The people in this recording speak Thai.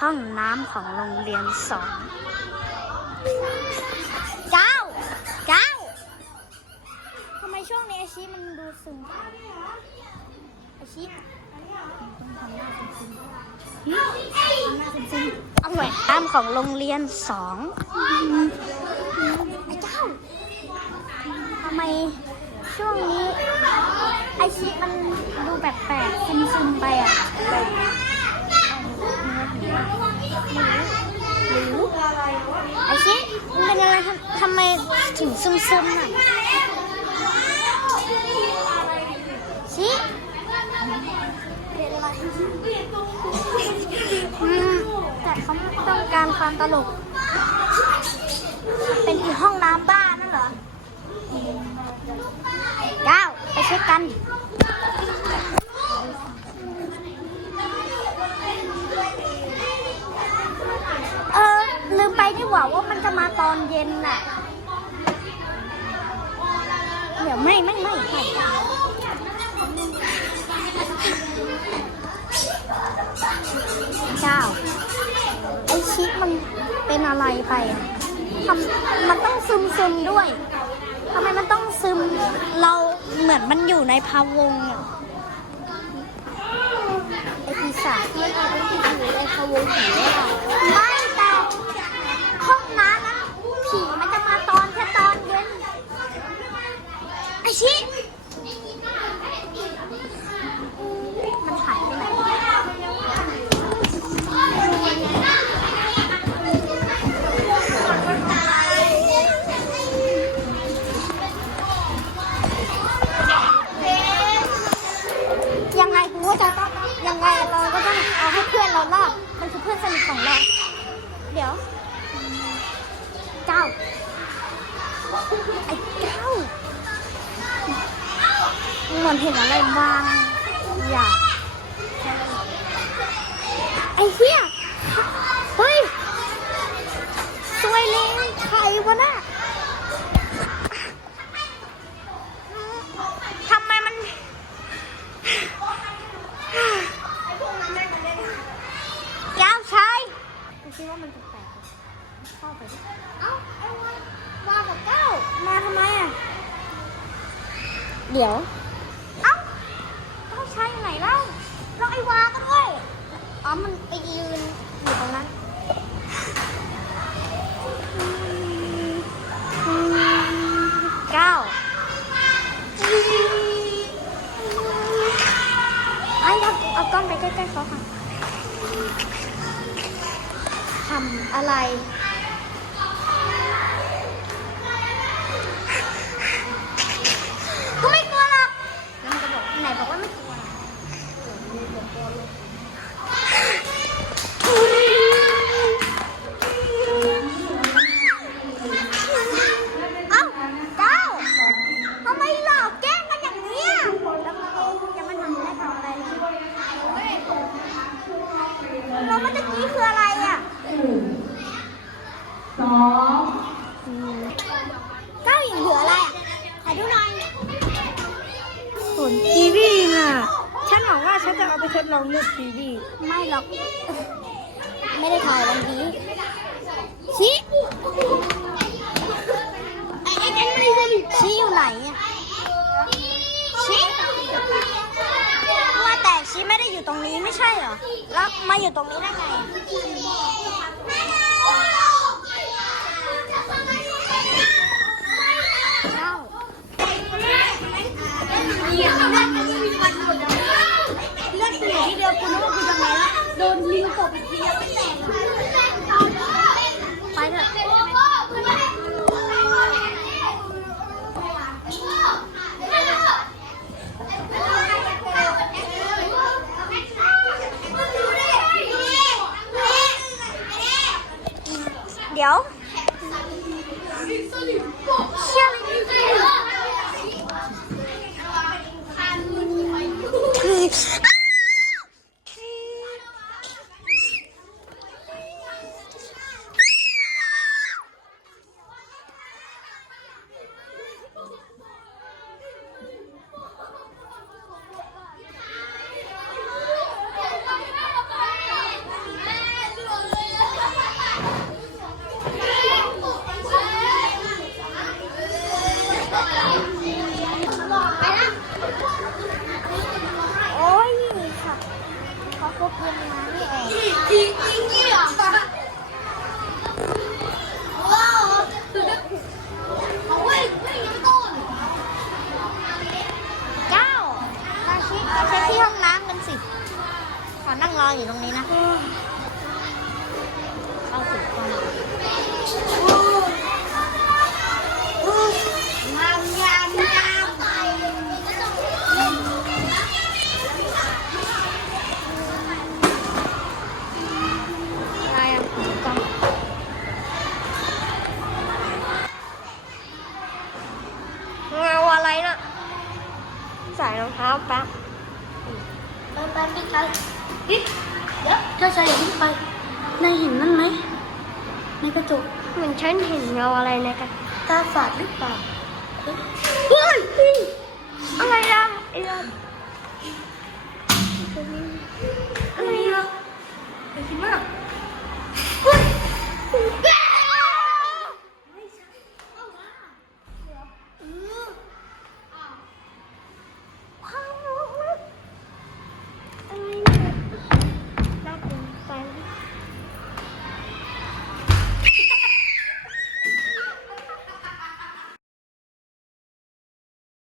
ห้องน้ำของโรงเรียนสองเก้าเก้า ทำไมช่วงนี้อาชีมันดูซึมอาชีต้องทำหน้าซึมๆหึทำหน้าซึมๆเอาหน่อยน้ำของโรงเรียนสองไอ้เจ้า ทำไมช่วงนี้ไอชีมันดูแปลกๆซึมๆไปอะ หรือไอชิมัน เป็นอะไรทำไมถึงซึมซึมๆน่ะชิอืมแต่เขาต้องการความตลก เป็นอีห้องน้ำบ้านนั่นเหรอก้าวไปเช็คกัน เออ ว่าว่ามันจะมาตอนเย็นน่ะ เดี๋ยวไม่ไม่ไม่ไม่เจ้าไอชิปมันเป็นอะไรไปอะทำมันต้องซึมซึมด้วยทำไมมันต้องซึมเราเหมือนมันอยู่ในพะวงอะไอปีศาจมันอาจจะติดอยู่ในขวงผีหรือเปล่า ไม่แต่ห้องน้ำนั้นผีมันจะมาตอนแค่ตอนเย็นไอ ชิมันหายไปไหนยังไงกูก็จะต้องยังไงเราก็ต้องเอาให้เพื่อนเรารอดมันคือเพื่อนสนิทของเรา เดี๋ยว เจ้า ไอ้เจ้า เหมือนเห็นอะไรบางอย่างไอ้เหี้ยเฮ้ยสวยเลยใครวะน่ะทำไมมันเจ้าชายกูคิดว่ามันแปลกๆเข้าไปดิเอ้าไอ้วันมากับเจ้ามาทำไมอะ เดี๋ยว เอ้าเจ้าชายอยู่ไหนเล่าเราไอ้วากันด้วย อ๋อ มันไปยืนอยู่ตรงนั้นเก้าไอ้เอาเอากล้องไปใกล้ๆเขาค่ะทำอะไร ไม่หรอกไม่ได้ถ่ายวันนี้ชี้ชี้อยู่ไหนอะชี้ว่าแต่ชี้ไม่ได้อยู่ตรงนี้ไม่ใช่เหรอ แล้วมาอยู่ตรงนี้ได้ไงเก้า เลือกสีที่เดียวคุณว่าคุณจะไงละ โดนลิงตบอีกทีแล้วไม่แตกไปเถอะเดี๋ยว อนั่งรออยู่ตรงนี้นะเข้าถึงตรงงางามงามอะไรอะกล้องเงาอะไรนะใส่รองเท้าแป๊บ Bye bye, Mika. เดี๋ยวเจ้าชายอย่าเพิ่ไปในเห็นนั่นไหมในกระจกเหมือนฉันเห็นเงาอะไรในกระตาฝาดหรือเปล่าเฮ้ยอะไรอะไอ้ล่